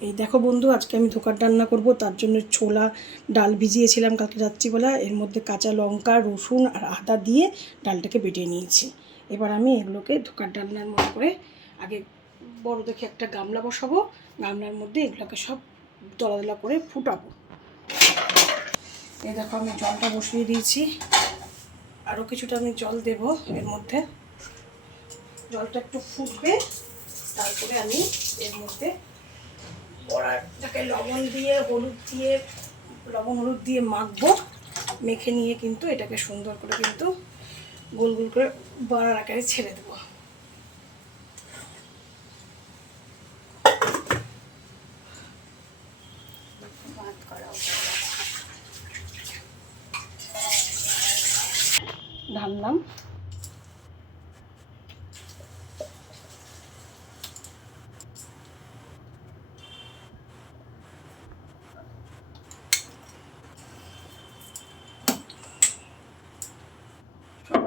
এই দেখো বন্ধু, আজকে আমি ধোকার রান্না করব। তার জন্য ছোলা ডাল ভিজিয়েছিলাম কালকে রাত্রিবেলা। এর মধ্যে কাঁচা লঙ্কা, রসুন আর আদা দিয়ে ডালটাকে বেটে নিয়েছি। এবার আমি এগুলোকে ধোকার রান্নার মতো করে আগে বড় দেখে একটা গামলা বসাবো। গামলার মধ্যে এগুলোকে সব দলা দলা করে ফুটাবো। এই দেখো আমি জলটা বসিয়ে দিয়েছি। আরও কিছুটা আমি জল দেব। এর মধ্যে জলটা একটু ফুটবে, তারপরে আমি এর মধ্যে বড়াটাকে লবণ হলুদ দিয়ে মাখবো। মেখে নিয়ে কিন্তু এটাকে সুন্দর করে কিন্তু গোল গোল করে বড়ার আকারে ছেড়ে দেবো। ঢাললাম।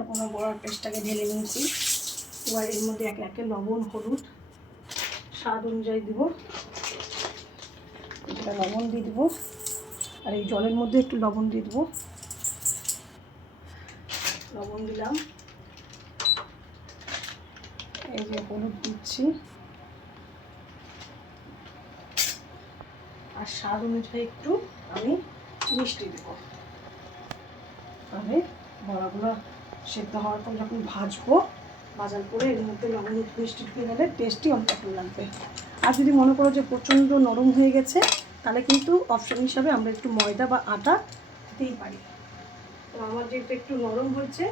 কোনো বড়ার পেস্টটাকে ঢেলে নিয়েছি। এবার এর মধ্যে একে একে লবণ হলুদ স্বাদ অনুযায়ী দিব। এটা লবণ দিয়ে দেবো, আর এই জলের মধ্যে একটু লবণ দিয়ে দেবো। লবণ দিলাম, এই যে হলুদ দিচ্ছি, আর স্বাদ অনুযায়ী একটু আমি মিষ্টি দেবো। তবে বড়াগুলো সেদ্ধ হওয়ার পর যখন ভাজার পরে এর মধ্যে লবণ মিষ্টি ঢুকে গেলে টেস্টি অনেক একটু লাগবে। আর যদি মনে করো যে প্রচণ্ড নরম হয়ে গেছে, তাহলে কিন্তু অপশন হিসাবে আমরা একটু ময়দা বা আটা দিতেই পারি। তো আমার যেহেতু একটু নরম হয়েছে,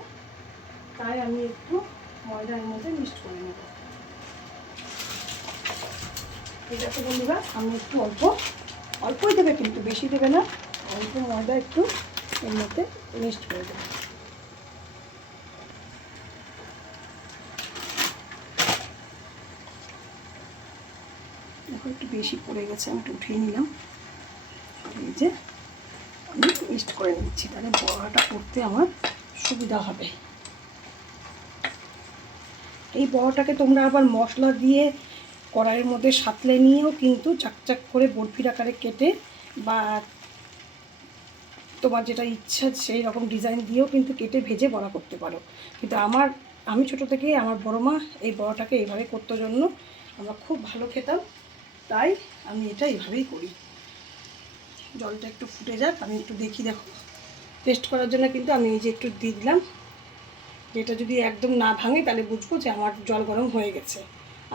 তাই আমি একটু ময়দার মধ্যে মিক্সড করে নেব। ঠিক আছে বন্ধুরা, আমি একটু অল্পই দেবে, কিন্তু বেশি দেবে না। অল্প ময়দা একটু এর মধ্যে মিক্সড করে দেবো। দেখো একটু বেশি পড়ে গেছে, আমি একটু উঠিয়ে নিলাম। এই যে আমি মিক্সড করে নিচ্ছি, তাহলে বড়াটা করতে আমার সুবিধা হবে। এই বড়াটাকে তোমরা আবার মশলা দিয়ে কড়াইয়ের মধ্যে সাঁতলে নিয়েও কিন্তু চাকচাক করে বরফির আকারে কেটে, বা তোমার যেটা ইচ্ছা সেই রকম ডিজাইন দিয়েও কিন্তু কেটে ভেজে বড়া করতে পারো। কিন্তু আমি ছোটো থেকে আমার বড় মা এই বড়াটাকে এইভাবে করতে জন্য আমরা খুব ভালো খেতাম, তাই আমি এটা এইভাবেই করি। জলটা একটু ফুটে যাক, আমি একটু দেখি। দেখো টেস্ট করার জন্য কিন্তু আমি এই যে একটু দিয়ে দিলাম। যেটা যদি একদম না ভাঙে তাহলে বুঝবো যে আমার জল গরম হয়ে গেছে,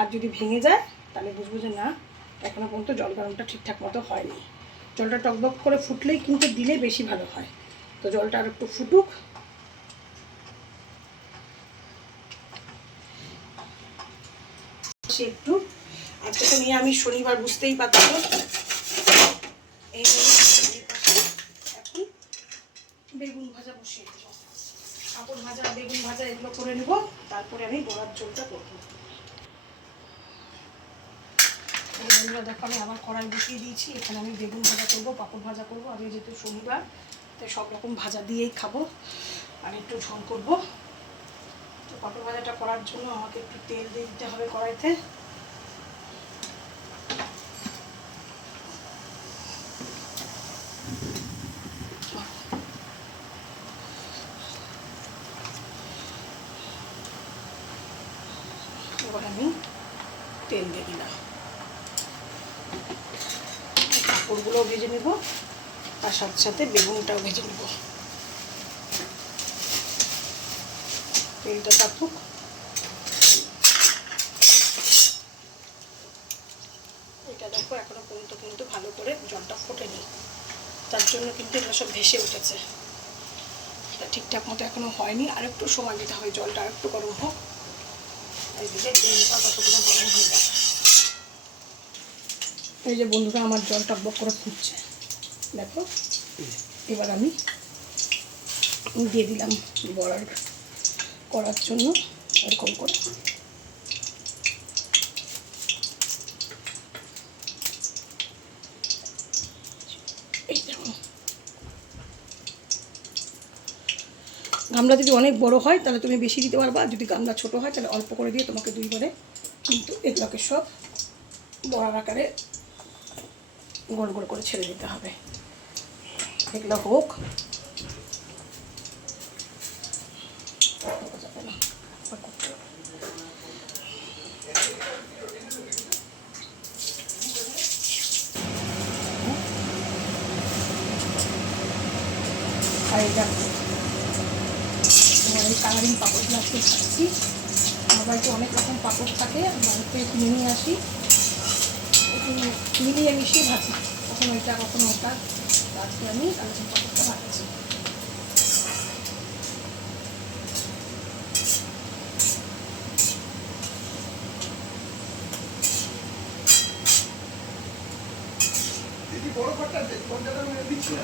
আর যদি ভেঙে যায় তাহলে বুঝবো যে না, এখনও পর্যন্ত জল গরমটা ঠিকঠাক মতো হয়নি। জলটা টকবক করে ফুটলেই কিন্তু দিলে বেশি ভালো হয়। তো জলটা আর একটু ফুটুক। একটু আজকে তো নিয়ে আমি শনিবার, বুঝতেই পারছো। এই এখন বেগুন ভাজা বসিয়ে দেবো। কাপড় ভাজা, বেগুন ভাজা এগুলো করে নেব, তারপরে আমি বড়ার ঝোলটা করবো। বন্ধুরা দেখো, আমি আবার কড়াই বসিয়ে দিয়েছি। এখানে আমি বেগুন ভাজা করবো, পাপড় ভাজা করবো। আমি যেহেতু শনিবার, তাই সব রকম ভাজা দিয়েই খাবো, আর একটু ঝোল করবো। তো পাপড় ভাজাটা করার জন্য আমাকে একটু তেল দিয়ে দিতে হবে কড়াইতে। এবার আমি তেল দিয়ে দিলাম। পাঁপড়গুলোও ভেজে নেব, আর সাথে সাথে বেগুনটাও ভেজে নেব। তেলটা তাপুক। এটা দেখো এখনো পর্যন্ত কিন্তু ভালো করে জলটা ফোটেনি, তার জন্য কিন্তু এগুলো সব ভেসে উঠেছে। এটা ঠিকঠাক মতো এখনো হয়নি, আর একটু সময় দিতে হবে। জলটা আর একটু গরম হোক। এই দিকে তেলটা কতগুলো গরম হয়ে যায়। এই যে বন্ধুরা, আমার জলটা বক করে ফুটছে দেখো। এবার আমি দিয়ে দিলাম বড়ার করার জন্য এরকম করে। এই দেখো, গামলা যদি অনেক বড় হয় তাহলে তুমি বেশি দিতে পারবা, যদি গামলা ছোট হয় তাহলে অল্প করে দিয়ে তোমাকে দুইবারে কিন্তু এগুলোকে সব বড়ার আকারে গোল গোল করে ছেড়ে দিতে হবে। এগুলো হোক, আর এই দেখো তোমার এই কালারিং পাঁপড়গুলো আজকে খাচ্ছি। আমার বাড়িতে অনেক রকম পাঁপড় থাকে, বাড়িতে কিনে নিয়ে আসি, একটু মিলিয়ে মিশিয়ে ভাজি, কখনো এটা কখনো ওটা। আজকে আমি কালারিং পাঁপড়টা ভাজছি। বড় ঘরটা দিচ্ছি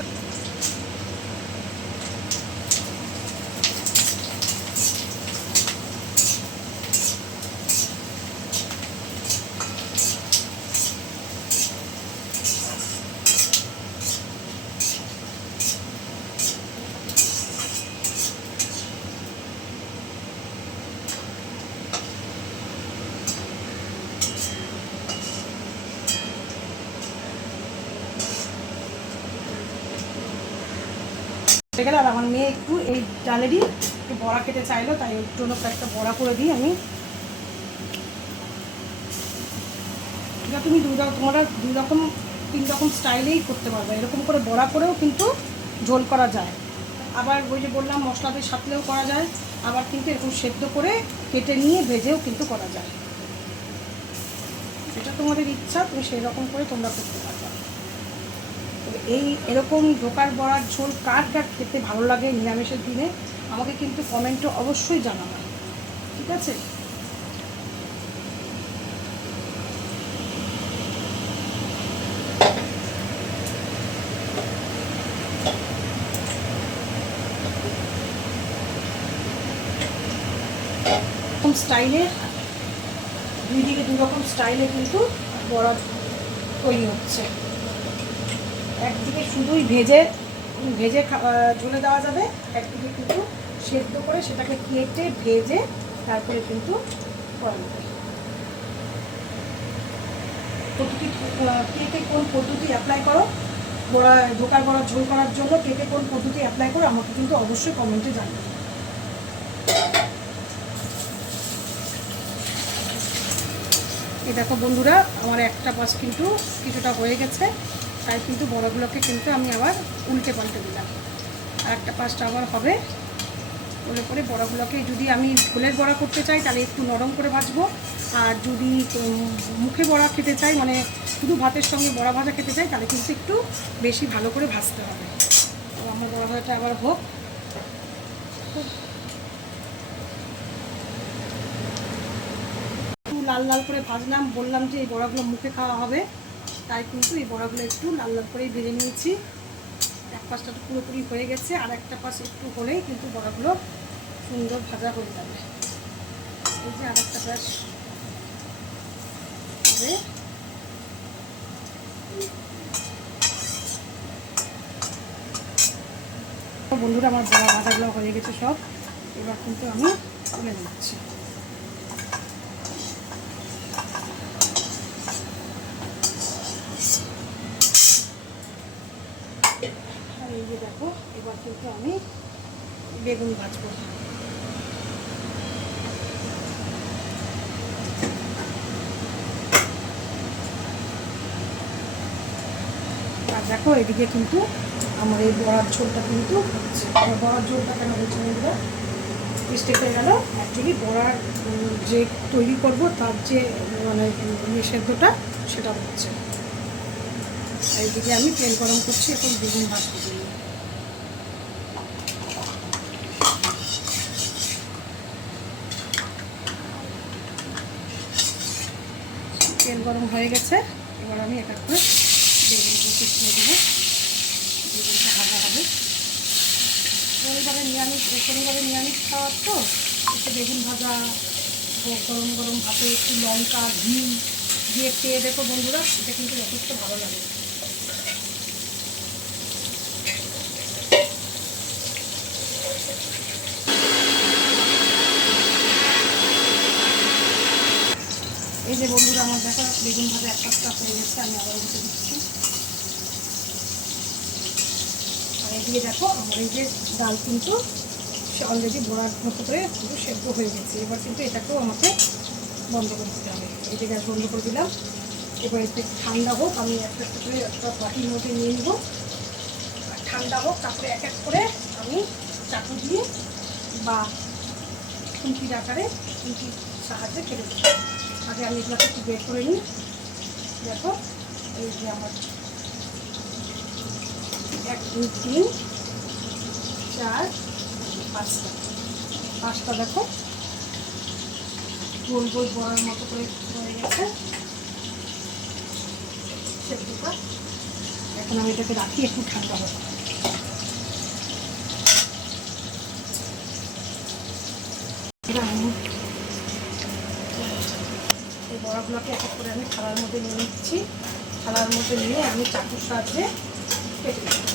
গেল। আর আমার মেয়ে একটু এই ডালেরই একটু বড়া খেতে চাইলো, তাই ওর জন্য একটা বড়া করে দিই আমি। এটা তুমি তোমরা 2 রকম 3 রকম স্টাইলেই করতে পারবে। এরকম করে বড়া করেও কিন্তু ঝোল করা যায়, আবার ওই যে বললাম মশলা দিয়ে সাঁতলেও করা যায়, আবার কিন্তু এরকম সেদ্ধ করে কেটে নিয়ে ভেজেও কিন্তু করা যায়। এটা তোমাদের ইচ্ছা, তুমি সেই রকম করে তোমরা করতে পারবে। এই এরকম ঢোকার বড়ার ঝোল কার কার খেতে ভালো লাগে নিরামিষের দিনে আমাকে কিন্তু কমেন্টে অবশ্যই জানাবে, ঠিক আছে? স্টাইলে 2 দিকে 2 রকম স্টাইলে কিন্তু বড়া তৈরি হচ্ছে। একদিকে শুধুই ভেজে ঝোলে দেওয়া যাবে, একদিকে কিন্তু সেদ্ধ করে সেটাকে কেটে ভেজে তারপরে কিন্তু করা যাবে। পদ্ধতি কে কোন পদ্ধতি অ্যাপ্লাই করো বড়া ঢোকার বড়া ঝোল করার জন্য, কে কোন পদ্ধতি অ্যাপ্লাই করো আমাকে কিন্তু অবশ্যই কমেন্টে জানাবে। এই দেখো বন্ধুরা, আমার একটা পাশ কিন্তু কিছুটা হয়ে গেছে, তাই কিন্তু বড়াগুলোকে কিন্তু আমি আবার উল্টে পাল্টে দিলাম। আর একটা পাশটা আবার হবে, ওলে করে বড়াগুলোকে যদি আমি ঝোলের বড়া করতে চাই তাহলে একটু নরম করে ভাজবো, আর যদি মুখে বড়া খেতে চাই মানে শুধু ভাতের সঙ্গে বড়া ভাজা খেতে চাই তাহলে কিন্তু একটু বেশি ভালো করে ভাজতে হবে। তো আমার বড়া ভাজাটা আবার হোক। একটু লাল লাল করে ভাজলাম, বললাম যে এই বড়াগুলো মুখে খাওয়া হবে, তাই কিন্তু এই বড়াগুলো একটু লাল লাল করেই ভেজে নিয়েছি। এক পাশটা তো পুরোপুরি হয়ে গেছে, আর একটা পাশ একটু হলেই কিন্তু বড়াগুলো সুন্দর ভাজা হয়ে যাবে। এই যে আর একটা পাশ হবে। বন্ধুরা আমার বড়া ভাজাগুলো হয়ে গেছে সব, এবার কিন্তু আমি তুলে নিচ্ছি। আর এই যে দেখো, এবার কিন্তু আমি বেগুন ভাজবো। আর দেখো এদিকে কিন্তু আমার এই বড়ার ঝোলটা কিন্তু হচ্ছে। বড়ার ঝোলটা কেন হচ্ছে বন্ধুরা, স্টেপ হয়ে গেল। একদিকে বড়ার যে তৈরি করব তার যে মানে সেদ্ধটা সেটা হচ্ছে। এইদিকে আমি তেল গরম করছি, এখন বেগুন ভাজতে দিই। তেল গরম হয়ে গেছে, এবার আমি এটা করে বেগুনগুলোকে ছেড়ে দেবো। বেগুনটা ভাজা হবে। শনিবারে নিরামিষ খাওয়ার তো একটু বেগুন ভাজা গরম গরম ভাতে একটু লঙ্কা ঘি দিয়ে খেয়ে দেখো বন্ধুরা, এটা কিন্তু যথেষ্ট ভালো লাগে। এই যে বন্ধুরা আমার দেখা বেগুন ভাজা এক পাশটা হয়ে গেছে, আমি আবার উঠে দিচ্ছি। এইদিকে দেখো আমার এই যে ডাল কিন্তু সে অলরেডি বড়ার মতো করে পুরো সেদ্ধ হয়ে গেছে। এবার কিন্তু এটাকেও আমাকে বন্ধ করে দিতে হবে। এই যে গ্যাস বন্ধ করে দিলাম। এবার এতে ঠান্ডা হোক, আমি একটা একটা করে একটা বাটির মধ্যে নিয়ে নেবো। ঠান্ডা হোক, তারপরে এক এক করে আমি চাকু দিয়ে বা খুন্তির আকারে খুন্তির সাহায্যে কেটে দেবো। আগে আমি এগুলোকে একটু বের করে নিই। দেখো এই যে আমার 1 2 3 4 5টা দেখো গোল গোল বড়ার মতো করে হয়ে গেছে সেদ্ধটা। এখন আমি এটাকে রাখি একটু ঠান্ডা হবে। এই বড়াগুলোকে এক এক করে আমি থালার মধ্যে নিয়ে নিচ্ছি। থালার মধ্যে নিয়ে আমি চাকুর সাহায্যে কেটে দিচ্ছি।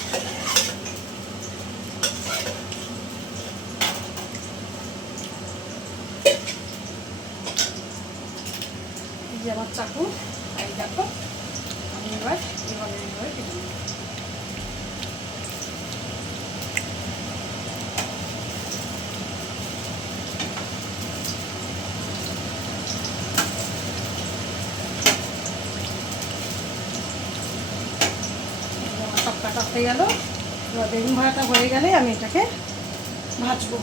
এই যে আমার চাকু, এই দেখো আমি এবার এভাবে কেটে দিই। সব কাটা হয়ে গেল। এবার বেগুন ভাজাটা হয়ে গেলে আমি এটাকে ভাজবো।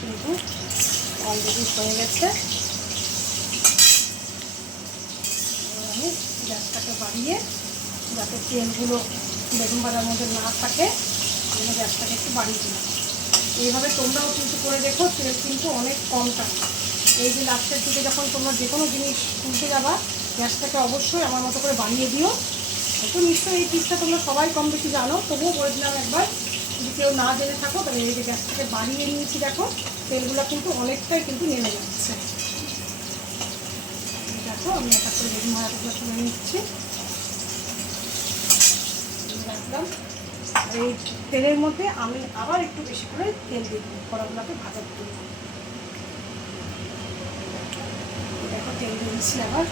কিন্তু অলরেডি হয়ে গেছে। আমি গ্যাসটাকে বাড়িয়ে, যাতে তেলগুলো বেগুন ভাজার মধ্যে না থাকে, আমি গ্যাসটাকে একটু বাড়িয়ে দিলাম। এইভাবে তোমরাও কিন্তু করে দেখো, তেল কিন্তু অনেক কম থাকে। এই যে লাস্টের দিকে যখন তোমরা যে কোনো জিনিস তুলতে যাবা, গ্যাসটাকে অবশ্যই আমার মতো করে বাড়িয়ে দিও। তো নিশ্চয়ই এই টিপসটা তোমরা সবাই কম বেশি জানো, তবুও বলে দিলাম একবার, যদি কেউ না জেনে থাকো তাহলে এই যে গ্যাসটাকে বাড়িয়ে নিয়েছি। দেখো তেলগুলো কিন্তু অনেকটাই কিন্তু নেমে যাচ্ছে। দেখো আমি একটা করে বেগুন ভাজাগুলো তুলে নিচ্ছি, রাখলাম। আর এই তেলের মধ্যে আমি আবার একটু বেশি করে তেল দিয়ে দিই বড়াগুলোকে ভাজার জন্য। দেখো তেল দিয়ে দিচ্ছি আবার।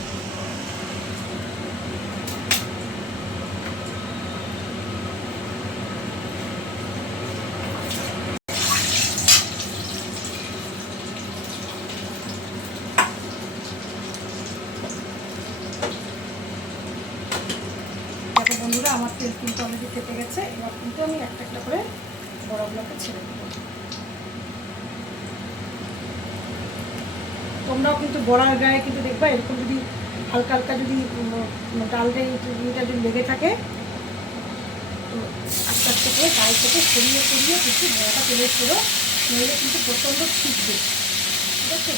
দেখো বন্ধুরা, আমার তেল কিন্তু অলরেডি কেটে গেছে। এবার কিন্তু আমি একটা একটা করে বড়াগুলোকে ছেড়ে দেবো। তোমরাও কিন্তু বড়ার গায়ে কিন্তু দেখবা এরকম যদি হালকা হালকা যদি ডালটা ইটা যদি লেগে থাকে, তো আস্তে আস্তে করে গায়ে থেকে সরিয়ে সরিয়ে কিন্তু বড়াটা তেলে ছেড়ো, নইলে কিন্তু প্রচণ্ড ছিটবে। ঠিক আছে?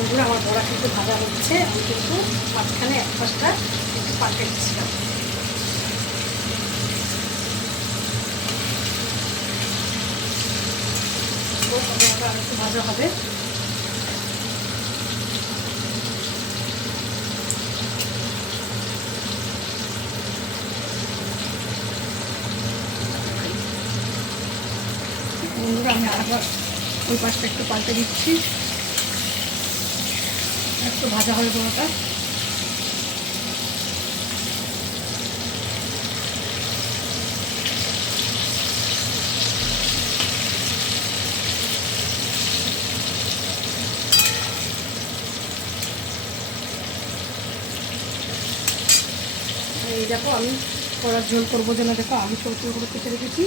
বন্ধুরা আমার বড়া কিন্তু ভাজা হচ্ছে, আমি কিন্তু মাঝখানে এক পাশটা একটু পাল্টে দিচ্ছিলাম। আর একটু ভাজা হবে। বন্ধুরা আমি আবার ওই পাশটা একটু পাল্টে দিচ্ছি, একটু ভাজা হবে বড়াটা। এই দেখো আমি কড়ার ঝোল করবো জন্য দেখো আমি ছোটো ছোটো করে কেটে রেখেছি।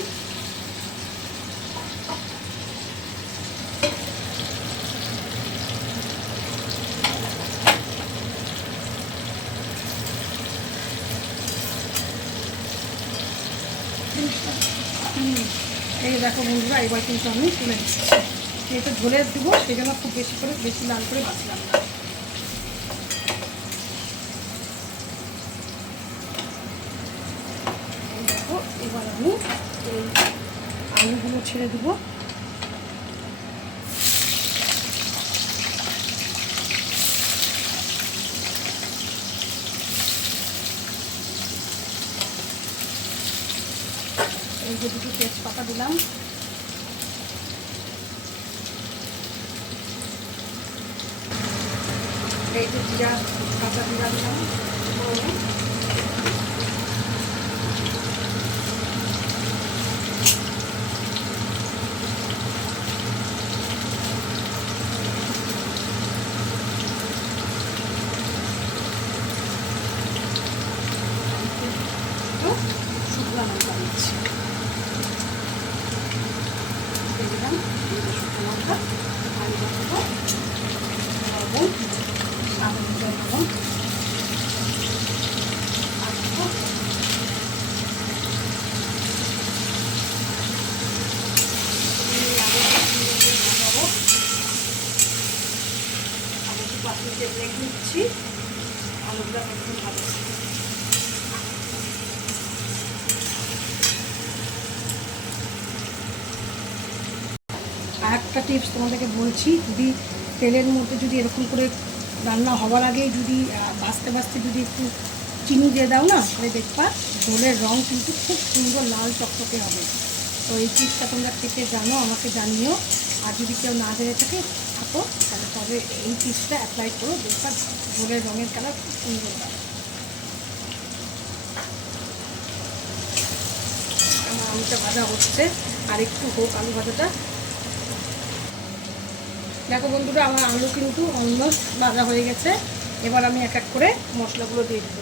এই দেখো বন্ধুরা এবার কিন্তু আমি তুলে দিচ্ছি, এটা ঝোলে দেবো সেই জন্য খুব বেশি করে বেশি লাল করে ভাজলাম না। দেখো এবার আমি এই আলুগুলো ছেড়ে দেবো। এই যে দুটো তেজপাতা দিলাম, এই যে জিরা, কাঁচা জিরা দিলাম, শুকনো লঙ্কা দিচ্ছি, দিলাম শুকনো লঙ্কা, আর লবণ, স্বাদ অনুযায়ী লবণ, রেখে দিচ্ছি আলুগুলো একদম ভালো। আর একটা টিপস তোমাদেরকে বলছি, যদি তেলের মধ্যে যদি এরকম করে রান্না হওয়ার আগে যদি ভাজতে ভাজতে যদি একটু চিনি দিয়ে দাও না, তাহলে দেখবা ঝোলের রং কিন্তু খুব সুন্দর লাল চকচকে হবে। তো এই টিপসটা তোমরা থেকে জানো, আমাকে জানিও। আর যদি কেউ না জেনে থাকো তাহলে তবে এই টিপসটা অ্যাপ্লাই করো, দেখবা ঝোলের রঙের কালার খুব সুন্দর হয়। আমার আলুটা ভাজা হচ্ছে, আর একটু হোক আলু ভাজাটা। দেখো বন্ধুরা আমার আলু কিন্তু অলমোস্ট ভাজা হয়ে গেছে। এবার আমি এক এক করে মশলাগুলো দিয়ে দেবো।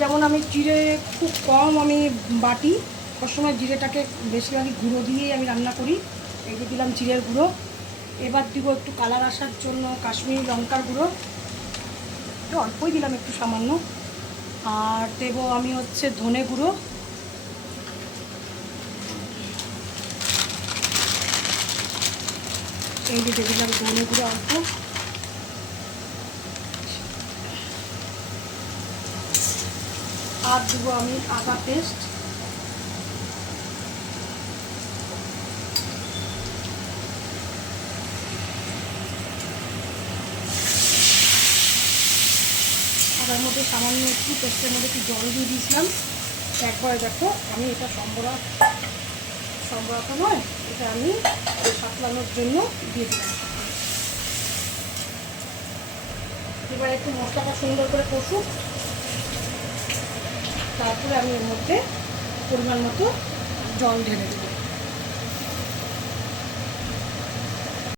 যেমন আমি জিরে খুব কম আমি বাটি, সবসময় জিরেটাকে বেশিরভাগই গুঁড়ো দিয়েই আমি রান্না করি। এই যে দিলাম জিরের গুঁড়ো। এবার দিব একটু কালার আসার জন্য কাশ্মীরি লঙ্কার গুঁড়ো, একটু অল্পই দিলাম, একটু সামান্য। আর দেব আমি হচ্ছে ধনে গুঁড়ো, এই যে দিলাম ধনে গুঁড়ো অল্প। আর দেবো আমি আদা পেস্ট, আদার মধ্যে সামান্য একটু পেস্টের মধ্যে একটু জল দিয়ে দিয়েছিলাম। একবারে দেখো আমি এটা সম্বরাটা নয়, এটা আমি সাতলানোর জন্য দিয়ে দিলাম। এবার একটু মশলাটা সুন্দর করে কষুক, তারপরে আমি এর মধ্যে পরিমাণ মতো জল ঢেলে দেবো।